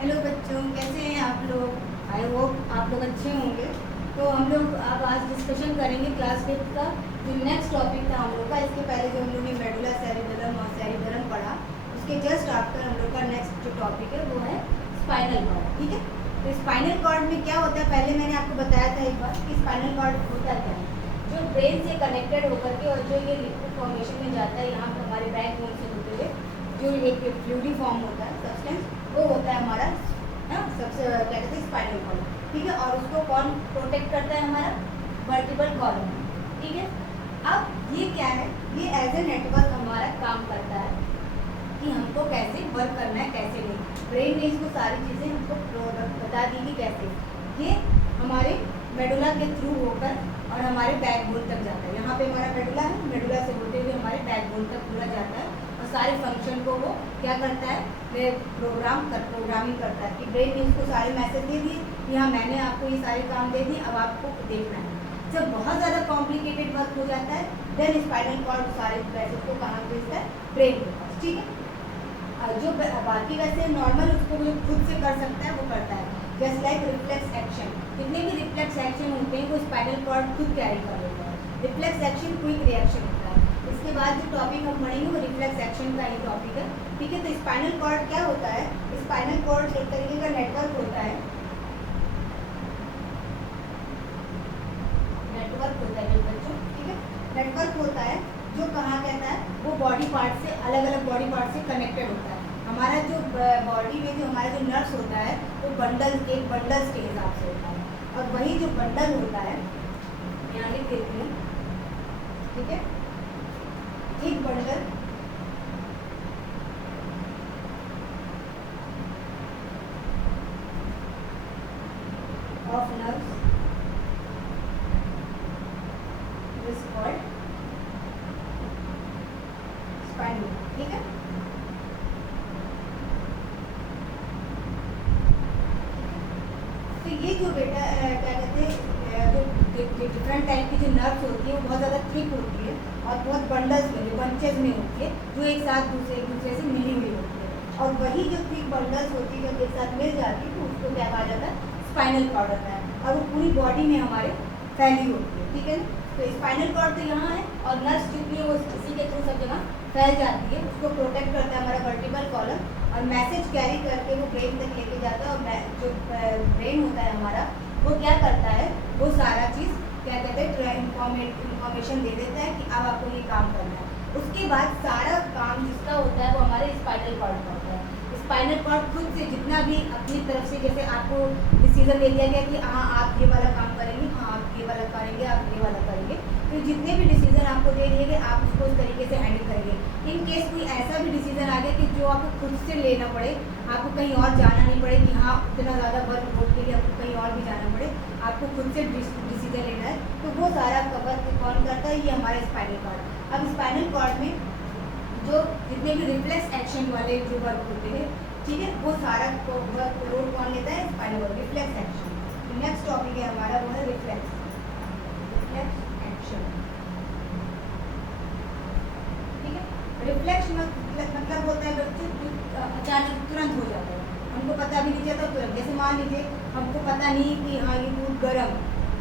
Hello बच्चों, कैसे हैं आप लोग। आई होप आप लोग अच्छे होंगे। तो हम लोग अब आज डिस्कशन करेंगे क्लास 5 का जो नेक्स्ट टॉपिक था हम लोग का। इसके पहले जो हम लोग ने मेडुला सेरिबेलम और सेरिबेलम पढ़ा, उसके जस्ट आफ्टर हम लोग का नेक्स्ट जो टॉपिक है वो है स्पाइनल कॉर्ड। ठीक है, तो स्पाइनल कॉर्ड में क्या होता है, पहले मैंने आपको बताया था एक बार कि स्पाइनल कॉर्ड होता क्या है। जो ब्रेन से कनेक्टेड होकर के और जो ये लिक्विड फॉर्मेशन में जाता है यहाँ पर हमारे बैकबोन से होते हुए, जो एक फ्लूइडी फॉर्म होता है सब्सटेंस, वो होता है हमारा सबसे क्या कहते हैं स्पाइनल कॉर्ड। ठीक है, और उसको कौन प्रोटेक्ट करता है, हमारा वर्टिब्रल कॉलम। ठीक है, अब ये क्या है, ये एज ए नेटवर्क हमारा काम करता है कि हमको कैसे वर्क करना है कैसे नहीं। ब्रेन ने इसको सारी चीज़ें हमको बता दी कि कैसे ये हमारे मेडुला के थ्रू होकर और हमारे बैकबोन तक जाता है। यहाँ पे हमारा मेडुला है, मेडुला से होते हुए हमारे बैकबोन तक पूरा जाता है और सारे फंक्शन को वो क्या करता है, प्रोग्रामिंग करता है कि ब्रेन ने उसको सारे मैसेज दे दिए, यहाँ मैंने आपको ये सारे काम दे दिए, अब आपको देखना है। जब बहुत ज़्यादा कॉम्प्लिकेटेड वर्क हो जाता है देन स्पाइनल कॉर्ड सारे मैसेज को कहाँ भेजता है, ब्रेन के पास। ठीक है, जो बाकी वैसे नॉर्मल उसको जो खुद से कर सकता है वो करता है, जस्ट लाइक रिफ्लेक्स एक्शन। जितने भी रिफ्लेक्स एक्शन होते हैं वो स्पाइनल कॉर्ड खुद कैरी कर लेता है। रिफ्लेक्स एक्शन क्विक रिएक्शन होता है। इसके बाद जो टॉपिक हम पढ़ेंगे वो रिफ्लेक्स एक्शन का ही टॉपिक है। ठीक है, तो स्पाइनल कॉर्ड क्या होता है, स्पाइनल कॉर्ड एक तरीके का नेटवर्क होता है, बच्चों। ठीक है, नेटवर्क होता है जो कहाँ कहता है, वो बॉडी पार्ट से अलग अलग बॉडी पार्ट से कनेक्टेड होता है। हमारा जो बॉडी में जो हमारा जो नर्व्स होता है वो बंडल्स के हिसाब से होता है, और वही जो बंडल होता है यहाँ लिख देती हूँ। ठीक है, एक bundle of nerves is called spinal. ठीक है, तो ये जो बेटा क्या कहते हैं, जो डिफरेंट टाइप की जो नर्व्स होती है वो बहुत ज़्यादा थिक होती है और बहुत बंडल्स में बंचेज में होती है, जो एक साथ एक दूसरे से मिली हुई होती है। और वही जो थिक बंडल्स होती है जब एक साथ मिल जाती है तो उसको क्या कहा जाता है, स्पाइनल कॉर्ड होता है, और वो पूरी बॉडी में हमारे फैली होती है। ठीक है, तो स्पाइनल कॉर्ड तो यहाँ है और नर्व्स जो भी है वो इसी के थ्रू सब जगह फैल जाती है, उसको प्रोटेक्ट करता है हमारा वर्टिब्रल कॉलम, और मैसेज कैरी करके वो ब्रेन तक लेके जाता है। और जो ब्रेन होता है हमारा वो क्या करता है, वो सारा चीज़ क्या कहते हैं इंफॉर्मेशन दे देता है कि अब आपको ये काम करना है। उसके बाद सारा काम जिसका होता है वो हमारे स्पाइनल कॉर्ड का होता है। स्पाइनल कॉर्ड खुद से जितना भी अपनी तरफ से, जैसे आपको डिसीजन दे दिया गया कि हाँ आप ये वाला काम करेंगे, हाँ आप ये वाला करेंगे, आप ये वाला करेंगे, तो जितने भी डिसीजन आपको दे दिए गए आप उसको उस तरीके से हैंडल करेंगे। इन केस कोई ऐसा भी डिसीजन आ गया कि जो आपको खुद से लेना पड़े, आपको कहीं और जाना नहीं पड़े कि हाँ इतना ज़्यादा वर्क लोड के लिए आपको कहीं और भी जाना पड़े, आपको खुद से डिसीजन लेना है, तो वो सारा कवर कौन करता है, ये हमारा स्पाइनल कॉर्ड। अब स्पाइनल कॉर्ड में जो जितने भी रिफ्लेक्स एक्शन वाले जो वर्क होते हैं, ठीक है, वो सारा वर्क लोड कौन लेता है, spinal cord. Reflex action next topic है हमारा, वो है रिफ्लेक्स एक्शन। ठीक है, रिफ्लेक्स मतलब होता है बच्चों अचानक तुरंत हो जाता है, हमको पता भी नहीं चलता तुरंत। जैसे मान लीजिए हमको पता नहीं कि हाँ ये दूध गर्म,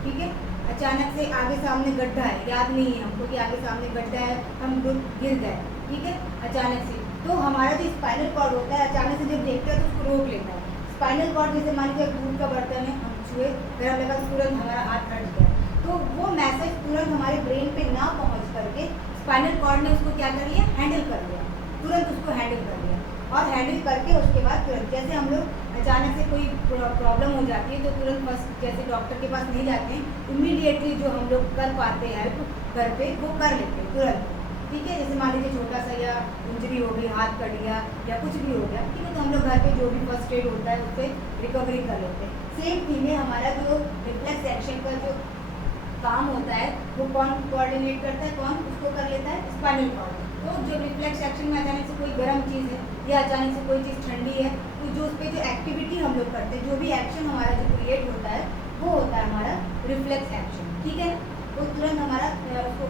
ठीक है, अचानक से आगे सामने गड्ढा है, याद नहीं है हमको कि आगे सामने गड्ढा है, हम दूध गिर गए, ठीक है, अचानक से, तो हमारा जो स्पाइनल कॉर्ड होता है अचानक से जब देखता है तो उसको रोक लेता है। स्पाइनल कॉर्ड जैसे मान लीजिए दूध का बर्तन है, हम छुए, गर्म लगा तो तुरंत हमारा हाथ हट गया, तो वो मैसेज तुरंत हमारे ब्रेन पे ना पहुंच करके स्पाइनल कॉर्ड ने उसको क्या कर लिया, हैंडल कर लिया, तुरंत उसको हैंडल कर लिया। और हैंडल करके उसके बाद तुरंत, जैसे हम लोग अचानक से कोई प्रॉब्लम हो जाती है तो तुरंत फर्स्ट जैसे डॉक्टर के पास नहीं जाते हैं, इमीडिएटली जो हम लोग कर पाते हैं हेल्प घर पे वो कर लेते हैं तुरंत। ठीक है, जैसे मान लीजिए छोटा सा या इंजरी हो गई, हाथ कट गया या कुछ भी हो गया, ठीक है, तो हम लोग घर पे जो भी फर्स्ट एड होता है उससे रिकवरी कर लेते हैं। सेम थिंग है, हमारा जो रिफ्लेक्स एक्शन का जो काम होता है वो कौन कोऑर्डिनेट करता है, कौन उसको कर लेता है, स्पाइनल कॉर्ड। तो जो रिफ्लेक्स एक्शन में अचानक से कोई गर्म चीज़ है या अचानक से कोई चीज़ ठंडी है, तो जो उस पर जो एक्टिविटी हम लोग करते हैं, जो भी एक्शन हमारा जो क्रिएट होता है वो होता है हमारा रिफ्लेक्स एक्शन। ठीक है, वो तुरंत हमारा उसको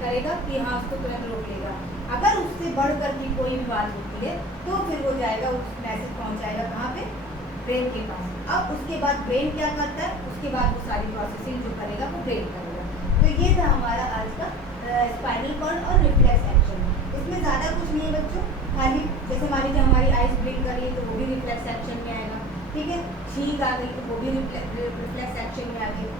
करेगा कि हाँ उसको तुरंत रोक लेगा। अगर उससे बढ़ कर की कोई भी बात होती है तो फिर वो जाएगा, उस मैसेज पहुँचाएगा कहाँ पे, ब्रेन के पास। अब उसके बाद ब्रेन क्या करता है, उसके बाद वो सारी प्रोसेसिंग जो करेगा वो ब्रेन करेगा। तो ये था हमारा आज का स्पाइनल कॉर्ड और रिफ्लेक्स एक्शन। इसमें ज़्यादा कुछ नहीं है बच्चों, खाली जैसे हमारी आइज ब्लिंक कर रही है तो वो भी रिफ्लेक्स एक्शन में आएगा, ठीक है। छींक आ गई तो वो भी रिफ्लेक्स एक्शन में आ गई।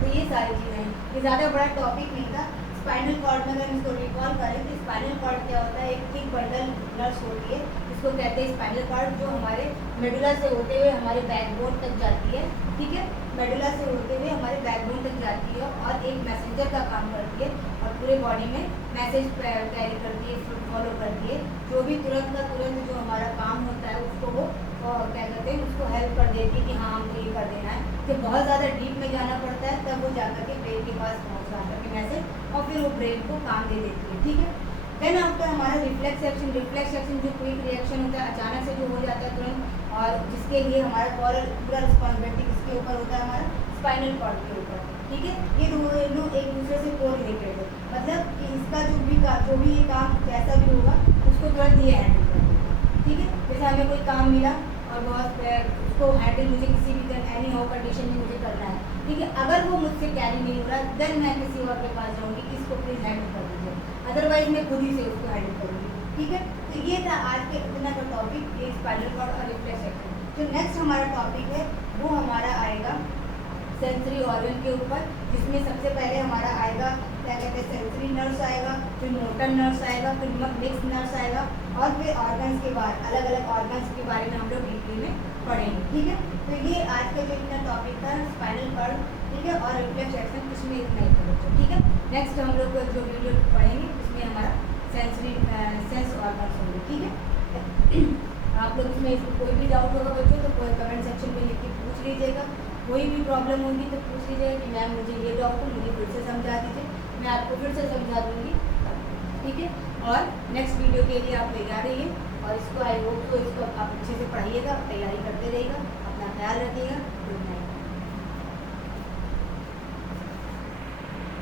तो ये सारी चीज़ें हैं, ये ज़्यादा बड़ा टॉपिक नहीं था। स्पाइनल कॉर्ड में अगर हम इसको रिकॉल करें तो स्पाइनल कॉर्ड क्या होता है, एक थिक बंडल नर्व्स होती है, इसको कहते हैं स्पाइनल कॉर्ड, जो हमारे मेडुला से होते हुए हमारे बैकबोन तक जाती है, ठीक है। मेडुला से होते हुए हमारे बैकबोन तक जाती है और एक मैसेंजर का काम करती है और पूरे बॉडी में मैसेज कैरी करती है, फॉलो करती है। जो भी तुरंत का तुरंत जो हमारा काम होता है उसको वो क्या कहते हैं, उसको हेल्प कर देती है कि हाँ हमको ये कर देना है। जब बहुत ज़्यादा डीप में जाना पड़ता है तब वो जाकर के ब्रेन के पास पहुँच जाता है मैसेज और फिर वो ब्रेन को काम दे देती है, ठीक है। देन आफ्टर हमारा रिफ्लेक्स एक्शन जो क्विक रिएक्शन होता है, अचानक से जो हो जाता है तुरंत, और जिसके लिए हमारा पूरा रिस्पॉन्सिबिलिटी किसके ऊपर होता है, हमारा स्पाइनल कॉर्ड के ऊपर, ठीक है। ये दोनों एक दूसरे से को रिलेटेड है, मतलब कि इसका जो भी ये काम जैसा भी होगा उसको तुरंत ये हैंडल कर देगा, ठीक है। जैसे हमें कोई काम मिला और बहुत उसको हैंडल मुझे किसी भी एनी हाउ कंडीशन में मुझे करना है, ठीक है। अगर वो मुझसे कैरी नहीं हो रहा देन मैं किसी और के पास जाऊँगी कि इसको प्लीज़ हैंडल कर दीजिए, अदरवाइज मैं खुद ही से उसको हैंडल करूँगी, ठीक है। तो ये था आज के इतना का टॉपिक, ये स्पाइनल कॉर्ड और रिफ्लेक्स एक्शन। जो नेक्स्ट हमारा टॉपिक है वो हमारा आएगा सेंसरी ऑर्गन के ऊपर, जिसमें सबसे पहले हमारा आएगा क्या कहते हैं सेंसरी नर्व्स आएगा, फिर मोटर नर्व्स आएगा, फिर मिक्स नर्व्स आएगा और फिर ऑर्गन्स के बाद अलग अलग ऑर्गन्स के बारे में हम लोग डिटेल में पढ़ेंगे, ठीक है। तो ये आज का जो इतना टॉपिक था स्पाइनल कॉर्ड, ठीक है, और रिफ्लेक्स एक्शन, इसमें इतना ही था बच्चों, ठीक है। नेक्स्ट हम लोग जो वीडियो पढ़ेंगे उसमें हमारा सेंस ऑर्गन्स होंगे, ठीक है। आप लोग इसमें कोई भी डाउट होगा बच्चों तो कोई कमेंट सेक्शन में लिख के पूछ लीजिएगा, कोई भी प्रॉब्लम होगी तो पूछ लीजिएगा कि मैम मुझे ये डाउट है, मुझे फिर से समझा दीजिए, मैं आपको फिर से समझा दूँगी, ठीक है। और नेक्स्ट वीडियो के लिए आप तैयार रहिए और इसको आई होप तो इसको आप अच्छे से पढ़िएगा, तैयारी करते रहिएगा।